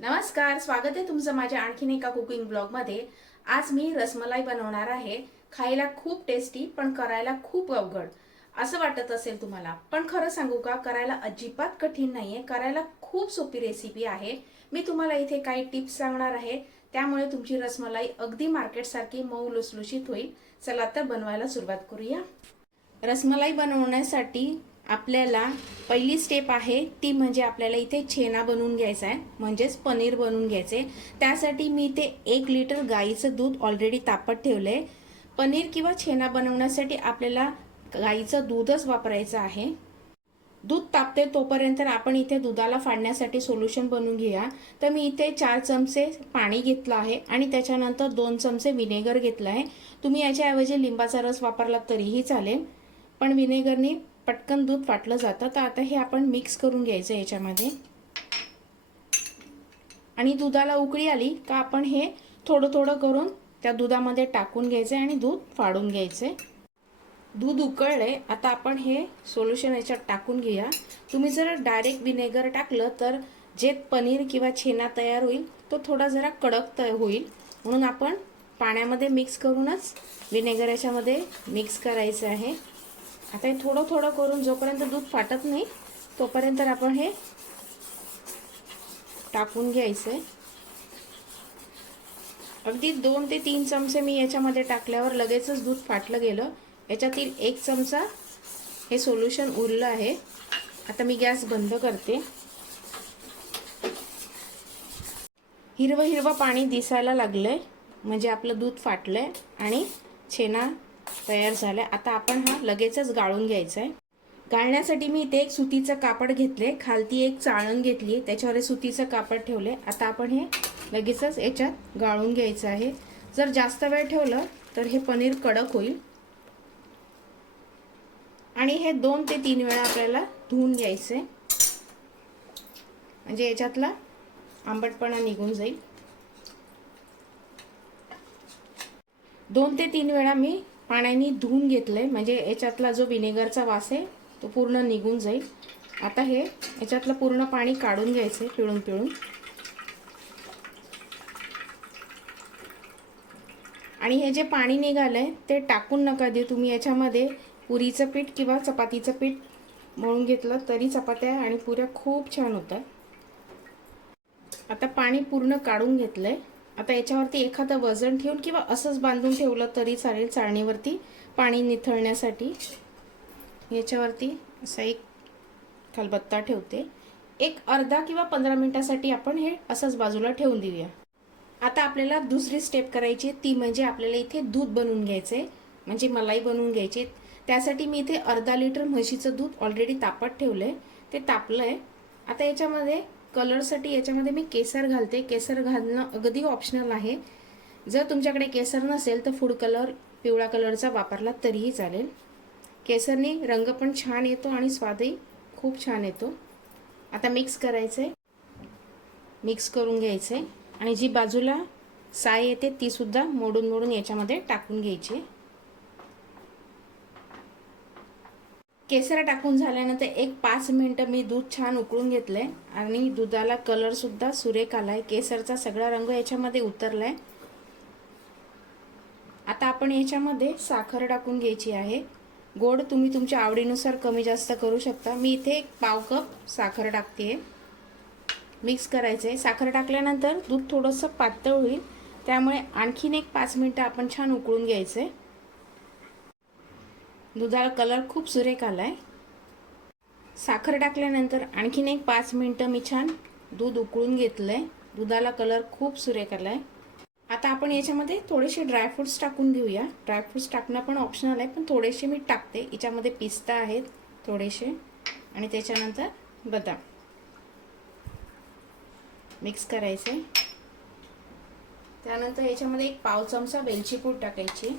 नमस्कार स्वागत आहे तुमचं माझ्या आणखीन एका कुकिंग ब्लॉगमध्ये आज मी रसमलाई बनवणार आहे. खायला खूप टेस्टी पण करायला खूप अवघड. असं वाटत असेल तुम्हाला पण खरं सांगू का? करायला अजिबात कठीण नाहीये. करायला खूप सोपी रेसिपी आहे. मी तुम्हाला इथे काही टिप्स सांगणार आहे. त्यामुळे तुमची रसमलाई अगदी मार्केटसारखी मऊ लुसलुशीत होईल. चला तर बनवायला सुरुवात करूया. रसमलाई बनवण्यासाठी आपल्याला पहिली स्टेप आहे ती म्हणजे आपल्याला इथे छेना बनवून घ्यायचा आहे म्हणजेच पनीर बनवून घ्यायचे. त्यासाठी मी इथे एक लिटर गाईचं दूध ऑलरेडी तापत ठेवलं आहे पनीर किंवा छेना बनवण्यासाठी आपल्याला गाईचं दूधच वापरायचं आहे. दूध तापते तोपर्यंत आपण इथे दुधाला फाडण्यासाठी सोल्युशन बनवून घेऊया. तर मी इथे चार चमचे पाणी घेतलं आहे आणि त्याच्यानंतर दोन चमचे विनेगर घेतलं आहे. तुम्ही याच्याऐवजी लिंबाचा रस वापरला तरीही चालेल. पण विनेगरने पटकन दूध फाटलं जातं. तर आता हे आपण मिक्स करून घ्यायचं याच्यामध्ये. आणि दुधाला उकळी आली का आपण हे थोडं थोडं करून त्या दुधामध्ये टाकून घ्यायचं आणि दूध फाडून घ्यायचे दूध उकळले आता आपण हे सोल्युशन याच्यात टाकून घेऊया. तुम्ही जर डायरेक्ट विनेगर टाकलं तर जे पनीर किंवा छेना तयार होईल तो थोडा जरा कडक तयार होईल. म्हणून आपण पाण्यामध्ये मिक्स करूनच विनेगर याच्यामध्ये मिक्स करायचं आहे. आता हे थोडं थोडं करून जोपर्यंत दूध फाटत नाही तोपर्यंत आपण हे टाकून घ्यायचं. आहे अगदी दोन ते तीन चमचे मी याच्यामध्ये टाकल्यावर लगेचच दूध फाटलं गेलं. याच्यातील एक चमचा हे सोल्युशन उरलं आहे. आता मी गॅस बंद करते. हिरवं हिरवं पाणी दिसायला लागलं आहे म्हणजे आपलं दूध फाटलंय आणि छेना तयार झालाय. आता आपण हा लगेचच गाळून घ्यायचा आहे. गाळण्यासाठी मी इथे एक सुतीचं कापड घेतले खालती एक चाळण घेतली त्याच्यावर सुतीचं कापड ठेवले आता आपण हे लगेचच याच्यात गाळून घ्यायचं आहे. जर जास्त वेळ ठेवलं तर हे पनीर कडक होईल. आणि हे दोन ते तीन वेळा आपल्याला धुवून घ्यायचे म्हणजे याच्यातला आंबटपणा निघून जाईल. दोन ते तीन वेळा मी पाण्याने धुवून घेतलंय. म्हणजे याच्यातला जो विनेगरचा वास आहे तो पूर्ण निघून जाईल. आता हे याच्यातलं पूर्ण पाणी काढून घ्यायचं पिळून पिळून. आणि हे जे पाणी निघालंय ते टाकून नका देऊ. तुम्ही याच्यामध्ये पुरीचं पीठ किंवा चपातीचं पीठ मळून घेतलं तरी चपात्या आणि पुऱ्या खूप छान होतात. आता पाणी पूर्ण काढून घेतलंय. आता याच्यावरती एखादं वजन ठेवून किंवा असंच बांधून ठेवलं तरी चालेल चाळणीवरती पाणी निथळण्यासाठी. याच्यावरती असा एक खलबत्ता ठेवते. एक अर्धा किंवा पंधरा मिनिटासाठी आपण हे असंच बाजूला ठेवून देऊया. आता आपल्याला दुसरी स्टेप करायची ती म्हणजे आपल्याला इथे दूध बनवून घ्यायचं आहे म्हणजे मलाई बनवून घ्यायची त्यासाठी मी इथे अर्धा लिटर म्हशीचं दूध ऑलरेडी तापत ठेवलं आहे ते तापलं आहे आता याच्यामध्ये कलरसाठी याच्यामध्ये मी केसर घालते. केसर घालणं अगदी ऑप्शनल आहे. जर तुमच्याकडे केसर नसेल तर फूड कलर पिवळा कलरचा वापरला तरीही चालेल. केसरनी रंग पण छान येतो आणि स्वादही खूप छान येतो. आता मिक्स करायचं आहे मिक्स करून घ्यायचं आहे आणि जी बाजूला साय येते तीसुद्धा मोडून मोडून याच्यामध्ये टाकून घ्यायची. केसर टाकून झाल्यानंतर एक पाच मिनटं मी दूध छान उकळून घेतलंय आणि दुधाला कलर सुद्धा सुरेख आलाय. केसरचा सगळा रंग याच्यामध्ये उतरलाय. आता आपण याच्यामध्ये साखर टाकून घ्यायची आहे. गोड तुम्ही तुमच्या आवडीनुसार कमी जास्त करू शकता. मी इथे एक पाव कप साखर टाकते मिक्स करायचं आहे साखर टाकल्यानंतर दूध थोडंसं पातळ होईल. त्यामुळे आणखीन एक पाच मिनटं आपण छान उकळून घ्यायचं आहे दुधाला कलर खूप सुरेख आलाय. साखर टाकल्यानंतर आणखीन एक पाच मिनटं मी छान दूध उकळून घेतलंय. दुधाला कलर खूप सुरेख आलाय. आता आपण याच्यामध्ये थोडेसे ड्रायफ्रुट्स टाकून घेऊया. ड्रायफ्रुट्स टाकणं पण ऑप्शनल आहे पण थोडेसे मी टाकते. याच्यामध्ये पिस्ता आहेत थोडेसे. आणि त्याच्यानंतर बदाम. मिक्स करायचे त्यानंतर याच्यामध्ये एक पाव चमचा वेलची पूड टाकायची.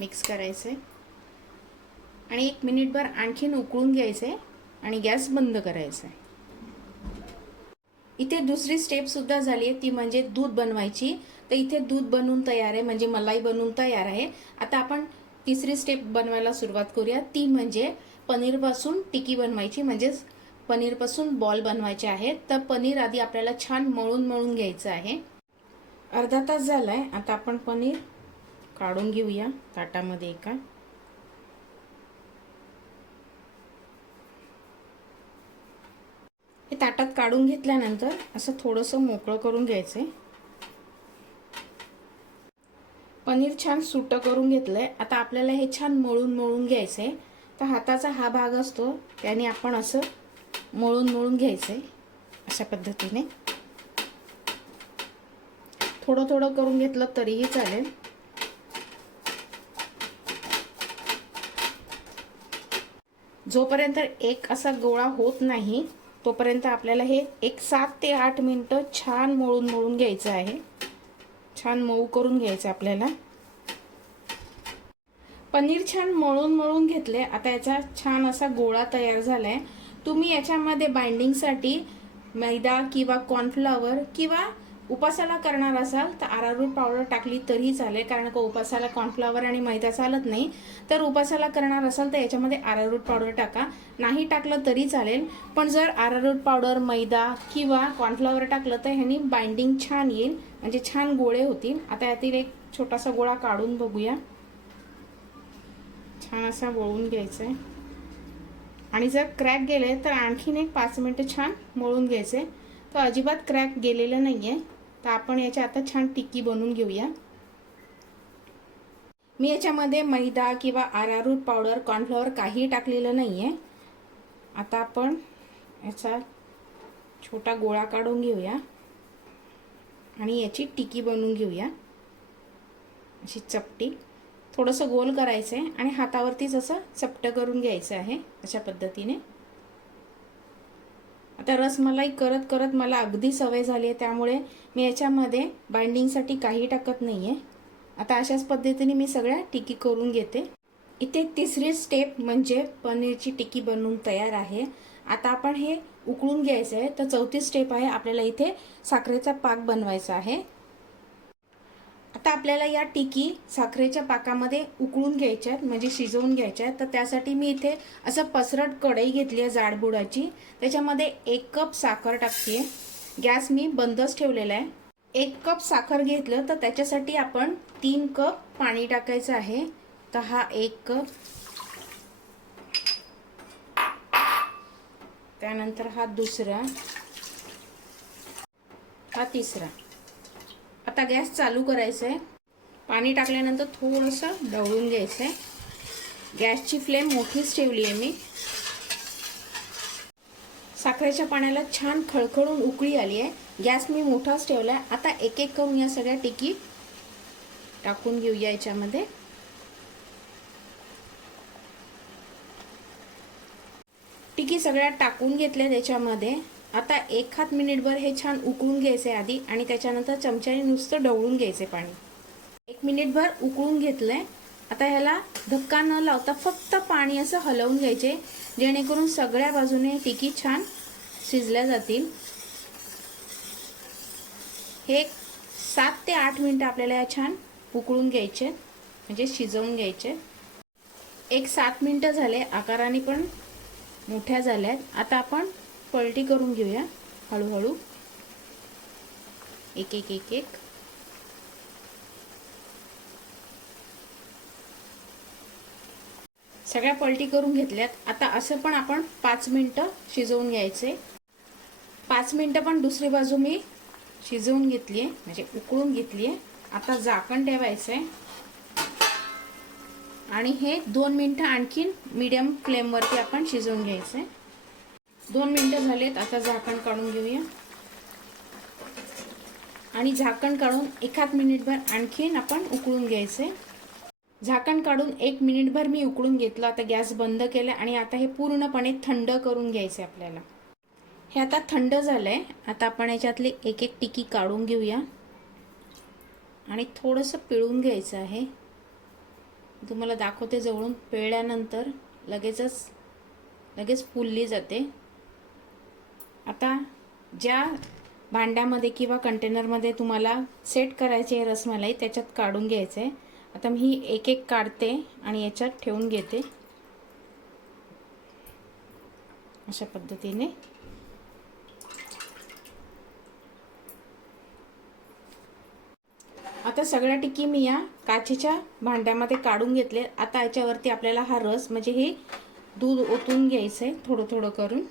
मिक्स करायचे आणि एक मिनिटभर आणखीन उकळून घ्यायचे आणि गॅस बंद करायचा आहे इथे दुसरी स्टेप सुद्धा झाली आहे ती म्हणजे दूध बनवायची. तर इथे दूध बनवून तयार आहे म्हणजे मलाई बनवून तयार आहे. आता आपण तिसरी स्टेप बनवायला सुरुवात करूया. ती म्हणजे पनीरपासून टिकी बनवायची म्हणजेच पनीरपासून बॉल बनवायचे आहेत. तर पनीर आधी आपल्याला छान मळून मळून घ्यायचं आहे. अर्धा तास झालाय आता आपण पनीर काढून घेऊया ताटामध्ये एका. हे ताटात काढून घेतल्यानंतर असं थोडंसं मोकळं करून घ्यायचंय. पनीर छान सुटं करून घेतलंय. आता आपल्याला हे छान मळून मळून घ्यायचंय. तर हाताचा हा भाग असतो त्याने आपण असं मळून मळून घ्यायचंय अशा पद्धतीने. थोडं थोडं करून घेतलं तरीही चालेल. जोपर्यंत एक असा गोळा होत नाही तोपर्यंत आपल्याला हे एक सात ते आठ मिनटं छान मळून मळून घ्यायचं आहे. छान मऊ करून घ्यायचं आपल्याला. पनीर छान मळून मळून घेतले आता याचा छान असा गोळा तयार झालाय. तुम्ही याच्यामध्ये बाइंडिंगसाठी मैदा किंवा कॉर्नफ्लॉवर किंवा उपासाला करणार असाल तर आरारूट पावडर टाकली तरीही चालेल कारण का उपासाला कॉर्नफ्लॉवर आणि मैदा चालत नाही. तर उपासाला करणार असाल तर याच्यामध्ये आरारूट पावडर टाका. नाही टाकलं तरी चालेल पण जर आरारूट पावडर मैदा किंवा कॉर्नफ्लॉवर टाकलं तर ह्यानी बाइंडिंग छान येईल म्हणजे छान गोळे होतील. आता यातील एक छोटासा गोळा काढून बघूया. छान असा वळून घ्यायचा आहे आणि जर क्रॅक गेले तर आणखीन एक पाच मिनटं छान मळून घ्यायचे तो अजिबात क्रॅक गेलेलं नाही आहे तर आपण याच्या आता छान टिक्की बनवून घेऊया. मी याच्यामध्ये मैदा किंवा आरारूट पावडर कॉर्नफ्लॉवर काहीही टाकलेलं नाही आहे आता आपण याचा छोटा गोळा काढून घेऊया. आणि याची टिकी बनवून घेऊया. अशी चपटी. थोडंसं गोल करायचं आहे आणि हातावरतीच असं चपटं करून घ्यायचं आहे अशा पद्धतीने. आता रसमलाई करत करत मला अगदी सवय झाली आहे. त्यामुळे मी याच्यामध्ये बाइंडिंगसाठी काही टाकत नाही आहे आता अशाच पद्धतीने मी सगळ्या टिकी करून घेते. इथे तिसरी स्टेप म्हणजे पनीरची टिकी बनवून तयार आहे. आता आपण हे उकळून घ्यायचं आहे तर चौथी स्टेप आहे आपल्याला इथे साखरेचा पाक बनवायचा आहे. आता आपल्याला या टिकी साखरेच्या पाकामध्ये उकळून घ्यायच्या आहेत म्हणजे शिजवून घ्यायच्या आहेत. तर त्यासाठी मी इथे असं पसरट कढई घेतली आहे जाडबुडाची. त्याच्यामध्ये एक कप साखर टाकते. गॅस मी बंदच ठेवलेला आहे. एक कप साखर घेतलं तर त्याच्यासाठी आपण तीन कप पाणी टाकायचं आहे. तर हा एक कप. त्यानंतर हा दुसरा. हा तिसरा. आता गॅस चालू करायचा आहे पाणी टाकल्यानंतर थोडंसं ढवळून घ्यायचं आहे गॅसची फ्लेम मोठीच ठेवली आहे मी. साखरेच्या पाण्याला छान खळखळून उकळी आली आहे. गॅस मी मोठाच ठेवला आहे आता एक एक करून या सगळ्या टिकी टाकून घेऊया याच्यामध्ये. टिकी सगळ्या टाकून घेतल्या त्याच्यामध्ये. आता एक हात मिनिटभर हे छान उकळून घ्यायचे आधी आणि त्याच्यानंतर चमच्याने नुसतं ढवळून घ्यायचे पाणी. एक मिनिटभर उकळून घेतलंय. आता ह्याला धक्का न लावता फक्त पाणी असं हलवून घ्यायचे जेणेकरून सगळ्या बाजूने टिकी छान शिजल्या जातील. हे सात ते आठ मिनटं आपल्याला या छान उकळून घ्यायचे म्हणजे शिजवून घ्यायचे. एक सात मिनटं झाले आकाराने पण मोठ्या झाल्यात. आता आपण पलटी करून घेऊया हळूहळू. एक एक एक एक. सगळ्या पलटी करून घेतल्यात. आता असं पण आपण पाच मिनटं शिजवून घ्यायचे. पाच मिनटं पण दुसरी बाजू मी शिजवून घेतली आहे म्हणजे उकळून घेतली आहे आता झाकण ठेवायचं आहे आणि हे दोन मिनटं आणखीन मीडियम फ्लेमवरती आपण शिजवून घ्यायचं आहे दोन मिनटं झालेत आता झाकण काढून घेऊया. आणि झाकण काढून एखाद मिनिटभर आणखीन आपण उकळून घ्यायचे. झाकण काढून एक मिनिटभर मी उकळून घेतलं आता गॅस बंद केला आणि आता हे पूर्णपणे थंड करून घ्यायचे आपल्याला. हे आता थंड झालंय. आता आपण याच्यातली एक एक टिकी काढून घेऊया. आणि थोडंसं पिळून घ्यायचं आहे. तुम्हाला दाखवते जवळून पिळल्यानंतर लगेचच लगेच फुलली जाते. आता ज्या भांड्यामध्ये किंवा कंटेनरमध्ये तुम्हाला सेट करायचे आहे रसमलाई त्याच्यात काढून घ्यायचं आहे. आता मी ही एक एक काढते आणि याच्यात ठेवून घेते. अशा पद्धतीने. आता सगळ्या टिक्की मी या काचेच्या भांड्यामध्ये काढून घेतले. आता याच्यावरती आपल्याला हा रस म्हणजे हे दूध ओतून घ्यायचं आहे थोडं थोडं करून.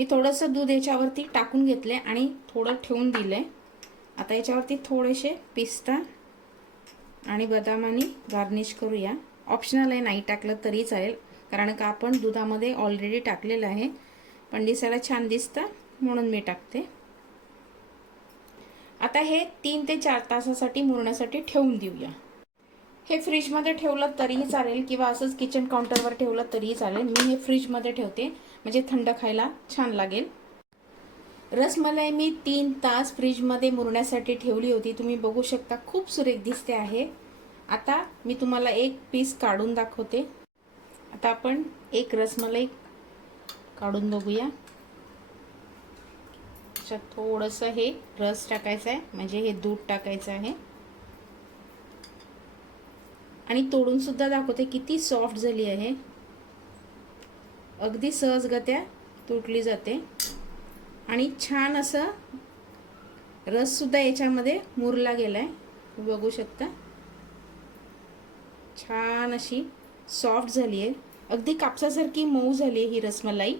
मी थोडंसं दूध याच्यावरती टाकून घेतले आणि थोडं ठेवून दिलंय. आता याच्यावरती थोडेसे पिस्ता आणि बदामानी गार्निश करूया. ऑप्शनल आहे नाही टाकलं तरी चालेल कारण का आपण दुधामध्ये ऑलरेडी टाकलेलं आहे. पण दिसायला छान दिसतं म्हणून मी टाकते. आता हे तीन ते चार तासासाठी मुरण्यासाठी ठेवून देऊया. हे फ्रीजमध्ये ठेवलं तरीही चालेल किंवा असंच किचन काउंटरवर ठेवलं तरीही चालेल. मी हे फ्रीजमध्ये ठेवते. म्हणजे थंड खायला छान लागेल. रसमलाई मी तीन तास फ्रीजमध्ये मुरण्यासाठी ठेवली होती. तुम्ही बघू शकता खूप सुरेख दिसते आहे. आता मी तुम्हाला एक पीस काढून दाखवते. आता आपण एक रसमलाई काढून बघूया. थोडंसं हे रस टाकायचं आहे. म्हणजे हे दूध टाकायचं आहे. आणि तोडून सुद्धा दाखवते किती सॉफ्ट झाली आहे. अगदी सहजगत्या तुटली जाते. आणि छान असं रस सुद्धा याच्यामध्ये मुरला गेलाय. बघू शकता. छान अशी सॉफ्ट झाली आहे. अगदी कापसासारखी मऊ झाली आहे ही रसमलाई.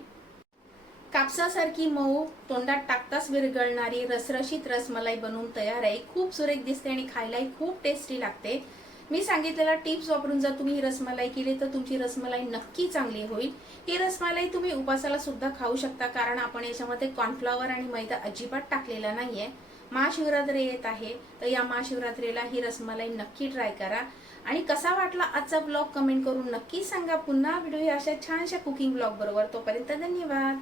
कापसासारखी मऊ तोंडात टाकताच विरघळणारी रसरशीत रसमलाई बनवून तयार आहे. खूप सुरेख दिसते आणि खायलाही खूप टेस्टी लागते. मी सांगितलेल्या टिप्स वापरून जर तुम्ही ही रसमलाई केली तर तुमची रसमलाई नक्की चांगली होईल. ही रसमलाई तुम्ही उपासाला सुद्धा खाऊ शकता कारण आपण याच्यामध्ये कॉर्नफ्लॉवर आणि मैदा अजिबात टाकलेला नाहीये. महाशिवरात्री येत आहे तर या महाशिवरात्रीला ही रसमलाई नक्की ट्राय करा. आणि कसा वाटला आजचा ब्लॉग कमेंट करून नक्की सांगा. पुन्हा व्हिडिओ अशा छानशा कुकिंग ब्लॉग बरोबर. तोपर्यंत धन्यवाद.